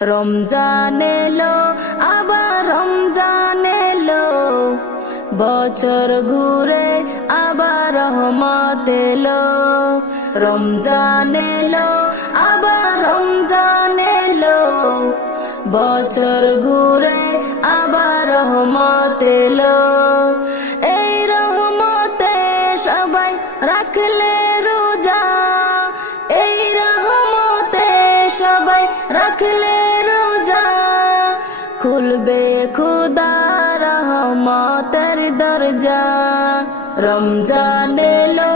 রমজান এলো, আবার রমজান এলো। বছর ঘুরে আবার রহমত এলো। রমজান এলো, আবার রমজান এলো। বছর ঘুরে আবার রহমত এলো। এই রহমতে সবাই রাখলে রোজা। এই রহমতে সবাই রাখলে খুলবে খুদা রহমতের দরজা, রমজান এলো,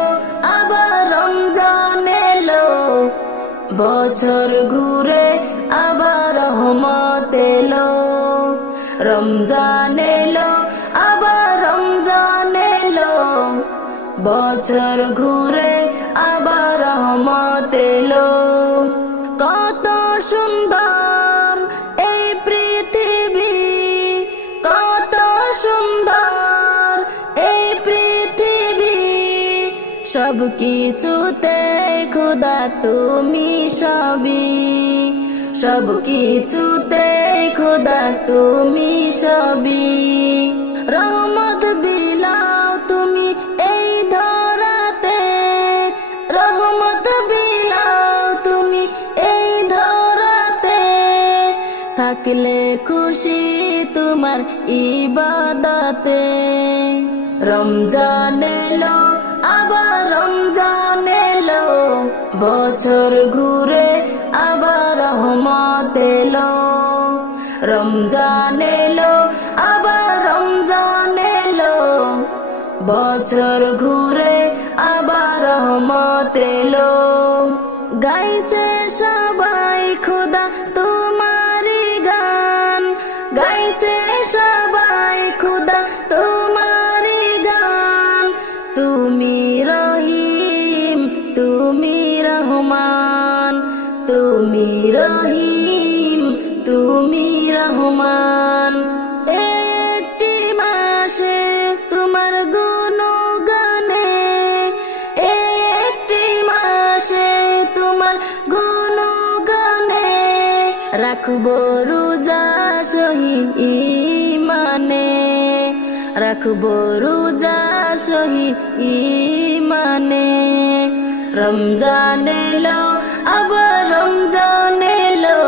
আবার রমজান এলো। বছর ঘুরে আবার রহমত এলো, রমজান এলো, আবার রমজান এলো। বছর ঘুরে আবার রহমত এলো। কত সুন্দর সব কিছুতে খুদা তুমি সবই। সব কিছুতে খুদা তুমি সবই। রহমত বিলাও তুমি এই ধরাতে। রহমত বিলাও তুমি এই ধরাতে। থাকলে খুশি তোমার ইবাদতে। রমজান এলো বছর ঘুরে আবার রহমত এলো। রমজান এলো, আবার রমজান এলো। বছর ঘুরে আবার রহমত এলো। গাইছে সবাই তুমি রহমান, তুমি রহিম, তুমি রহমান। একটি মাসে তোমার গুণগানে, একটি মাসে তোমার গুণগানে রাখব রোজা সহি ইমানে রাখব রোজা সহি ইমানে রমজান এলো আবার রমজান এলো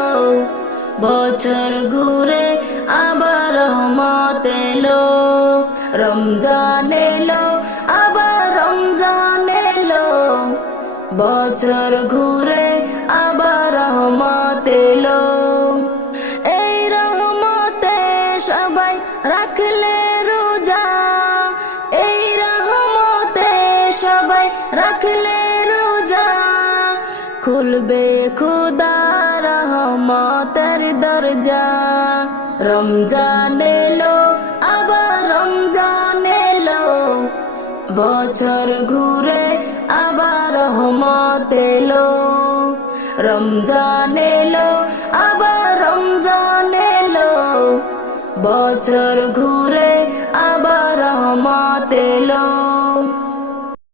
বছর ঘুরে আবার রহমত এলো রমজান এলো আবার রমজান এলো বছর ঘুরে আবার রহমত এলো এই রহমতে সবাই রাখলে রোজা। এই রহমতে সবাই রাখলে খুলবে খুদা রহমতের দরজা। রমজান এলো, আবার রমজান এলো। বছর ঘুরে আবার রহমত এলো। রমজান এলো, আবার রমজান এলো। বছর ঘুরে আবার রহমত এলো।